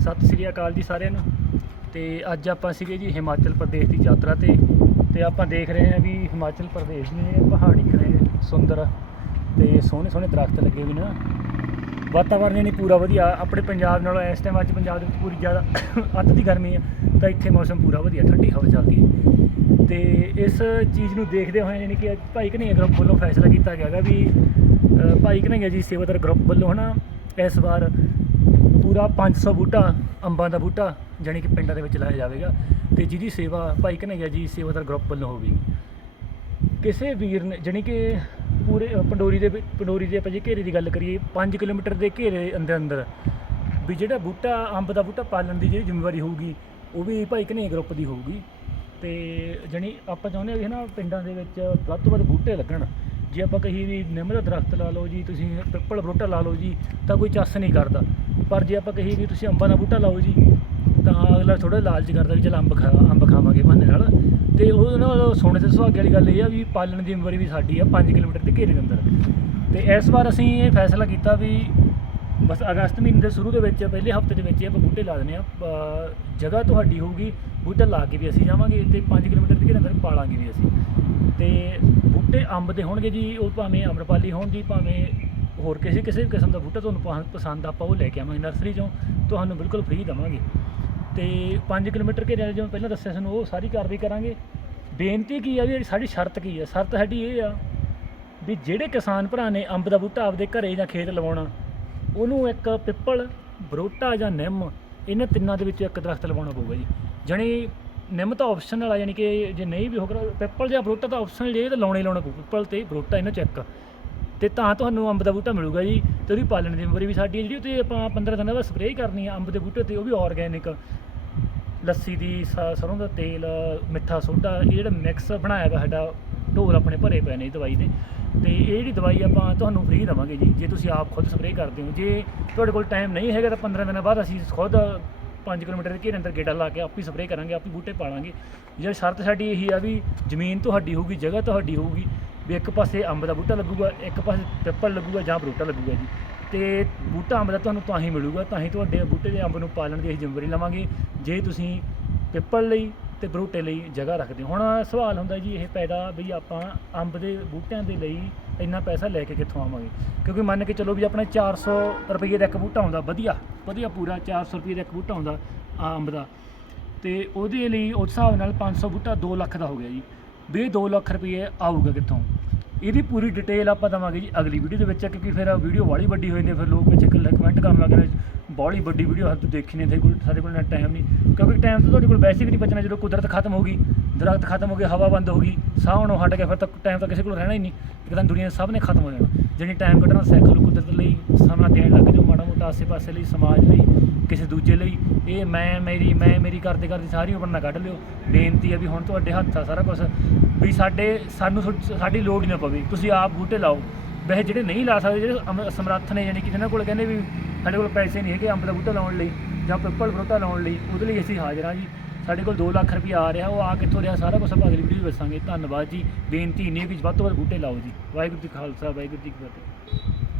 ਸਤਿ ਸ੍ਰੀ ਅਕਾਲ ਜੀ ਸਾਰਿਆਂ ਨੂੰ। ਤੇ ਅੱਜ ਆਪਾਂ ਸੀਗੇ ਜੀ ਹਿਮਾਚਲ ਪ੍ਰਦੇਸ਼ ਦੀ ਯਾਤਰਾ ਤੇ। ਤੇ ਆਪਾਂ ਦੇਖ ਰਹੇ ਹਾਂ ਵੀ ਹਿਮਾਚਲ ਪ੍ਰਦੇਸ਼ ਨੇ ਪਹਾੜੀ ਕਰੇ ਸੁੰਦਰ ਤੇ ਸੋਹਣੇ ਸੋਹਣੇ ਦਰਖਤ ਲੱਗੇ ਵੀ ਨਾ ਵਾਤਾਵਰਨ ਨਹੀਂ ਪੂਰਾ ਵਧੀਆ, ਆਪਣੇ ਪੰਜਾਬ ਨਾਲੋਂ ਇਸ ਟਾਈਮ ਅੱਜ ਪੰਜਾਬ ਦੇ ਵਿੱਚ ਪੂਰੀ ਜ਼ਿਆਦਾ ਅੱਤ ਦੀ ਗਰਮੀ ਆ, ਤਾਂ ਇੱਥੇ ਮੌਸਮ ਪੂਰਾ ਵਧੀਆ, ਠੰਡੀ ਹਵਾ ਚੱਲਦੀ ਹੈ। ਤੇ ਇਸ ਚੀਜ਼ ਨੂੰ ਦੇਖਦੇ ਹੋਏ ਯਾਨੀ ਕਿ ਭਾਈ ਕਨਈਆ ਗਰੁੱਪ ਵੱਲੋਂ ਫੈਸਲਾ ਕੀਤਾ ਗਿਆ ਗਾ ਵੀ ਭਾਈ ਕਨਈਆ ਜੀ ਸੇਵਾਦਾਰ ਗਰੁੱਪ ਵੱਲੋਂ ਹਨਾ, ਇਸ ਵਾਰ ਪੂਰਾ 500 ਬੂਟਾ, ਅੰਬਾਂ ਦਾ ਬੂਟਾ ਜਾਣੀ ਕਿ ਪਿੰਡਾਂ ਦੇ ਵਿੱਚ ਲਾਇਆ ਜਾਵੇਗਾ ਤੇ ਜਿਹਦੀ ਸੇਵਾ ਭਾਈ ਕਨਈਆ ਜੀ ਸੇਵਾਦਾਰ ਗਰੁੱਪ ਵੱਲੋਂ ਹੋਵੇਗੀ। ਕਿਸੇ ਵੀਰ ਨੇ ਜਾਣੀ ਕਿ ਪੂਰੇ ਪੰਡੋਰੀ ਦੇ ਵਿੱਚ- ਪੰਡੋਰੀ ਦੇ ਆਪਾਂ ਜੇ ਘੇਰੇ ਦੀ ਗੱਲ ਕਰੀਏ 5 ਕਿਲੋਮੀਟਰ ਦੇ ਘੇਰੇ ਅੰਦਰ ਅੰਦਰ ਵੀ ਜਿਹੜਾ ਬੂਟਾ, ਅੰਬ ਦਾ ਬੂਟਾ ਪਾਲਣ ਦੀ ਜਿਹੜੀ ਜ਼ਿੰਮੇਵਾਰੀ ਹੋਊਗੀ, ਉਹ ਵੀ ਭਾਈ ਕਨਈਆ ਗਰੁੱਪ ਦੀ ਹੋਊਗੀ ਤੇ ਜਾਣੀ ਆਪਾਂ ਚਾਹੁੰਦੇ ਹਾਂ ਵੀ ਹਨਾ ਪਿੰਡਾਂ ਦੇ ਵਿੱਚ ਵੱਧ ਤੋਂ ਵੱਧ ਬੂਟੇ ਲੱਗਣ। ਜੇ ਆਪਾਂ ਕਹੀਏ ਵੀ ਨਿੰਮ ਦਾ ਦਰਖਤ ਲਾ ਲਓ ਜੀ, ਤੁਸੀਂ ਪਿੱਪਲ ਬਰੋਟਾ ਲਾ ਲਓ ਜੀ, ਤਾਂ ਕੋਈ ਚੱਸ ਨਹੀਂ ਕਰਦਾ। ਪਰ ਜੇ ਆਪਾਂ ਕਹੀਏ ਵੀ ਤੁਸੀਂ ਅੰਬਾਂ ਦਾ ਬੂਟਾ ਲਾਓ ਜੀ, ਤਾਂ ਅਗਲਾ ਥੋੜਾ ਲਾਲਚ ਕਰਦਾ ਵੀ ਚਲ ਅੰਬ ਖਾ, ਅੰਬ ਖਾਵਾਂਗੇ ਬਹਾਨੇ ਨਾਲ। ਤੇ ਉਹ ਨਾਲ ਸੋਨੇ ਤੇ ਸੁਹਾਗੇ ਵਾਲੀ ਗੱਲ ਇਹ ਆ ਵੀ ਪਾਲਣ ਦੀ ਜ਼ਿੰਮੇਵਾਰੀ ਵੀ ਸਾਡੀ ਆ 5 ਕਿਲੋਮੀਟਰ ਦੇ ਘੇਰੇ ਦੇ ਅੰਦਰ। ਤੇ ਇਸ ਵਾਰ ਅਸੀਂ ਇਹ ਫੈਸਲਾ ਕੀਤਾ ਵੀ ਬਸ ਅਗਸਤ ਮਹੀਨੇ ਦੇ ਸ਼ੁਰੂ ਦੇ ਵਿੱਚ, ਪਹਿਲੇ ਹਫ਼ਤੇ ਦੇ ਵਿੱਚ ਹੀ ਆਪਾਂ ਬੂਟੇ ਲਾ ਦਿੰਦੇ ਆ ਜਗ੍ਹਾ ਤੁਹਾਡੀ ਹੋਊਗੀ, ਬੂਟਾ ਲਾ ਕੇ ਵੀ ਅਸੀਂ ਜਾਵਾਂਗੇ ਤੇ 5 ਕਿਲੋਮੀਟਰ ਦੇ ਘੇਰੇ ਅੰਦਰ ਪਾਲਾਂਗੇ ਵੀ ਅਸੀਂ। ਬੂਟੇ ਅੰਬ ਦੇ ਹੋਣਗੇ ਜੀ, ਉਹ ਭਾਵੇਂ ਅਮਰਪਾਲੀ ਹੋਣ ਜੀ ਭਾਵੇਂ ਹੋਰ ਕਿਸੇ ਕਿਸੇ ਵੀ ਕਿਸਮ ਦਾ ਬੂਟਾ ਤੁਹਾਨੂੰ ਪਾ- ਪਸੰਦ ਆਪਾਂ ਉਹ ਲੈ ਕੇ ਆਵਾਂਗੇ ਨਰਸਰੀ ਚੋਂ, ਤੁਹਾਨੂੰ ਬਿਲਕੁਲ ਫ੍ਰੀ ਦੇਵਾਂਗੇ। ਤੇ 5 ਕਿਲੋਮੀਟਰ ਘੇਰੇ ਵਾਲੇ ਜਿਵੇਂ ਪਹਿਲਾਂ ਦੱਸਿਆ ਸਾਨੂੰ, ਉਹ ਸਾਰੀ ਕਾਰਵਾਈ ਕਰਾਂਗੇ। ਬੇਨਤੀ ਕੀ ਆ ਵੀ ਸਾਡੀ ਸ਼ਰਤ ਕੀ ਆ? ਸ਼ਰਤ ਸਾਡੀ ਇਹ ਆ ਵੀ ਜਿਹੜੇ ਕਿਸਾਨ ਭਰਾ ਨੇ ਅੰਬ ਦਾ ਬੂਟਾ ਆਪਦੇ ਘਰੇ ਜਾਂ ਖੇਤ ਲਵਾਉਣਾ, ਉਹਨੂੰ ਇੱਕ ਪਿੱਪਲ, ਬਰੋਟਾ ਜਾਂ ਨਿੰਮ, ਇਹਨਾਂ ਤਿੰਨਾਂ ਦੇ ਵਿੱਚੋਂ ਇੱਕ ਦਰਖਤ ਲਵਾਉਣਾ ਪਊਗਾ ਜੀ। ਜਾਣੀ ਨਿੰਮ ਤਾਂ ਆਪਸ਼ਨਲ ਆ ਯਾਨੀ ਕਿ ਜੇ ਨਹੀਂ ਵੀ ਹੋਗਾ ਪਿੱਪਲ ਜਾਂ ਬਰੋਟਾ ਤਾਂ ਆਪਸ਼ਨਲ ਜੇ, ਤਾਂ ਲਾਉਣੇ ਲਾਉਣਾ ਪਊ ਪਿੱਪਲ ਤੇ ਬਰੋਟਾ ਇਹਨਾਂ ਚੈੱਕ ਇੱਕ ਤੇ ਤਾਂ ਤੁਹਾਨੂੰ ਅੰਬ ਦਾ ਬੂਟਾ ਮਿਲੂਗਾ ਜੀ, ਤੇ ਉਹਦੀ ਪਾਲਣ ਦੀ ਜ਼ਿੰਮੇਵਾਰੀ ਵੀ ਸਾਡੀ ਹੈ, ਜਿਹੜੀ ਤੇ ਆਪਾਂ 15 ਦਿਨਾਂ ਬਾਅਦ ਸਪਰੇਅ ਕਰਨੀ ਆ ਅੰਬ ਦੇ ਬੂਟੇ ਤੇ, ਉਹ ਵੀ ਆਰਗੈਨਿਕ ਲੱਸੀ ਦੀ ਸ- ਸਰੋਂ ਦਾ ਤੇਲ, ਮਿੱਠਾ ਸੋਡਾ, ਇਹ ਜਿਹੜਾ ਮਿਕਸ ਬਣਾਇਆ ਵਾ ਸਾਡਾ, ਢੋਲ ਆਪਣੇ ਭਰੇ ਪਏ ਨੇ ਇਹ ਦਵਾਈ ਦੇ। ਤੇ ਇਹ ਜਿਹੜੀ ਦਵਾਈ ਆਪਾਂ ਤੁਹਾਨੂੰ ਫ੍ਰੀ ਦੇਵਾਂਗੇ ਜੀ, ਜੇ ਤੁਸੀਂ ਆਪ ਖੁਦ ਸਪਰੇਅ ਕਰਦੇ ਹੋ। ਜੇ ਤੁਹਾਡੇ ਕੋਲ ਟਾਈਮ ਨਹੀਂ ਹੈਗਾ, ਤਾਂ 15 ਦਿਨਾਂ ਬਾਅਦ ਅਸੀਂ ਖੁਦ 5 ਕਿਲੋਮੀਟਰ ਦੇ ਘੇਰੇ ਅੰਦਰ ਗੇੜਾ ਲਾ ਕੇ ਆਪ ਹੀ ਸਪਰੇਅ ਕਰਾਂਗੇ, ਆਪ ਬੂਟੇ ਪਾਲਾਂਗੇ। ਜੇ ਸ਼ਰਤ ਸਾਡੀ ਇਹੀ ਆ ਵੀ ਜ਼ਮੀਨ ਤੁਹਾਡੀ ਹੋਊਗੀ, ਜਗ੍ਹਾ ਤੁਹਾਡੀ ਹੋਊਗੀ, ਵੀ ਇੱਕ ਪਾਸੇ ਅੰਬ ਦਾ ਬੂਟਾ ਲੱਗੂਗਾ, ਇੱਕ ਪਾਸੇ ਪਿੱਪਲ ਲੱਗੂਗਾ ਜਾਂ ਬਰੂਟਾ ਲੱਗੂਗਾ ਜੀ। ਤੇ ਬੂਟਾ ਅੰਬ ਦਾ ਤੁਹਾਨੂੰ ਤਾਂ ਹੀ ਮਿਲੂਗਾ, ਤਾਂ ਹੀ ਤੁਹਾਡੇ ਬੂਟੇ ਦੇ ਅੰਬ ਨੂੰ ਪਾਲਣ ਦੀ ਅਸੀਂ ਜ਼ਿੰਮੇਵਾਰੀ ਲਵਾਂਗੇ। ਜੇ ਤੁਸੀਂ ਪਿੱਪਲ ਲਈ ਤੇ ਬਰੂਟੇ ਲਈ ਜਗ੍ਹਾ ਰੱਖਦੇ ਹੁਣ ਸਵਾਲ ਹੁੰਦਾ ਜੀ ਇਹ ਪੈਦਾ ਵੀ ਆਪਾਂ ਅੰਬ ਦੇ ਬੂਟਿਆਂ ਦੇ ਲਈ ਇੰਨਾ ਪੈਸਾ ਲੈ ਕੇ ਕਿੱਥੋਂ ਆਵਾਂਗੇ? ਕਿਉਂਕਿ ਮੰਨ ਕੇ ਚੱਲੋ ਵੀ ਆਪਣਾ 400 ਰੁਪਏ ਦਾ ਇੱਕ ਬੂਟਾ ਆਉਂਦਾ, ਵਧੀਆ ਵਧੀਆ ਪੂਰਾ 400 ਰੁਪਏ ਦਾ ਇੱਕ ਬੂਟਾ ਆਉਂਦਾ ਅੰਬ ਦਾ। ਤੇ ਉਹਦੇ ਲਈ ਉਸ ਹਿਸਾਬ ਨਾਲ 500 ਬੂਟਾ 2 ਲੱਖ ਦਾ ਹੋ ਗਿਆ ਜੀ। ਵੀ ਇਹ 2 ਲੱਖ ਰੁਪਏ ਆਊਗਾ ਕਿੱਥੋਂ? ਇਹਦੀ ਪੂਰੀ ਡਿਟੇਲ ਆਪਾਂ ਦਵਾਂਗੇ ਜੀ ਅਗਲੀ ਵੀਡੀਓ ਦੇ ਵਿੱਚ ਕਿਉਂਕਿ ਫਿਰ ਵੀਡੀਓ ਵਾਲੀ ਵੱਡੀ ਹੋ ਜਾਂਦੀ ਹੈ, ਫਿਰ ਲੋਕ ਵਿੱਚ ਕਮੈਂਟ ਕਰਨ ਲੱਗ ਨੇ ਬਾਹਲੀ ਵੱਡੀ ਵੀਡੀਓ ਹਰ ਤੂੰ ਦੇਖੀ ਨਹੀਂ ਤੇ ਕੋਲ ਸਾਡੇ ਕੋਲ ਟਾਈਮ ਨਹੀਂ ਕਿਉਂਕਿ ਟਾਈਮ ਤਾਂ ਤੁਹਾਡੇ ਕੋਲ ਵੈਸੇ ਵੀ ਨਹੀਂ ਬਚਣਾ ਜਦੋਂ ਕੁਦਰਤ ਖਤਮ ਹੋ ਗਈ ਦਰਖਤ ਖਤਮ ਹੋ ਗਏ, ਹਵਾ ਬੰਦ ਹੋ ਗਈ, ਸਾਹ ਹੁਣ ਹਟ ਗਿਆ, ਫਿਰ ਤਾਂ ਟਾਈਮ ਤਾਂ ਕਿਸੇ ਕੋਲ ਰਹਿਣਾ ਹੀ ਨਹੀਂ। ਇੱਕ ਤਾਂ ਦੁਨੀਆ ਸਭ ਨੇ ਖਤਮ ਹੋ ਜਾਣਾ। ਜਿਹੜੀ ਟਾਈਮ ਕੱਢਣਾ ਸਾਈਕਲ ਲਓ ਕੁਦਰਤ ਲਈ ਸਮਾਂ ਦੇਣ ਲੱਗ ਜਾਓ, ਮਾੜਾ ਮੋਟਾ ਆਸੇ-ਪਾਸੇ ਲਈ, ਸਮਾਜ ਲਈ, ਕਿਸੇ ਦੂਜੇ ਲਈ। ਇਹ ਮੈਂ, ਮੇਰੀ ਮੈਂ, ਮੇਰੀ ਕਰਦੇ ਕਰਦੇ ਸਾਰੀ ਉਮਰ ਨਾ ਕੱਢ ਲਿਓ। ਬੇਨਤੀ ਹੈ ਵੀ ਹੁਣ ਤੁਹਾਡੇ ਹੱਥ ਆ ਸਾਰਾ ਕੁਝ ਵੀ ਸਾਡੇ, ਸਾਨੂੰ ਥੋ- ਸਾਡੀ ਲੋੜ ਹੀ ਨਾ ਪਵੇ। ਤੁਸੀਂ ਆਪ ਬੂਟੇ ਲਾਓ। ਵੈਸੇ ਜਿਹੜੇ ਨਹੀਂ ਲਾ ਸਕਦੇ, ਜਿਹੜੇ ਅਮ- ਸਮਰੱਥ ਨੇ ਯਾਨੀ ਕਿ ਜਿਹਨਾਂ ਕੋਲ ਕਹਿੰਦੇ ਵੀ ਸਾਡੇ ਕੋਲ ਪੈਸੇ ਨਹੀਂ ਹੈਗੇ, ਅੰਬ ਦਾ ਬੂਟਾ ਲਾਉਣ ਲਈ ਜਾਂ ਪਿੱਪਲ ਬੂਟਾ ਲਾਉਣ ਲਈ, ਉਹਦੇ ਲਈ ਅਸੀਂ ਹਾਜ਼ਰ ਹਾਂ ਜੀ। ਸਾਡੇ ਕੋਲ 2 ਲੱਖ ਰੁਪਏ ਆ ਰਿਹਾ, ਉਹ ਆ ਕਿੱਥੋਂ ਰਿਹਾ, ਸਾਰਾ ਕੁਝ ਆਪਾਂ ਅਗਲੀ ਵੀਡੀਓ ਵਿੱਚ ਦੱਸਾਂਗੇ। ਧੰਨਵਾਦ ਜੀ। ਬੇਨਤੀ ਇੰਨੀ ਹੈ ਕਿ ਵੱਧ ਤੋਂ ਵੱਧ ਬੂਟੇ ਲਾਓ ਜੀ। ਵਾਹਿਗੁਰੂ ਜੀ ਖਾਲਸਾ, ਵਾਹਿਗੁਰੂ ਜੀ ਕੀ ਫਤਿਹ।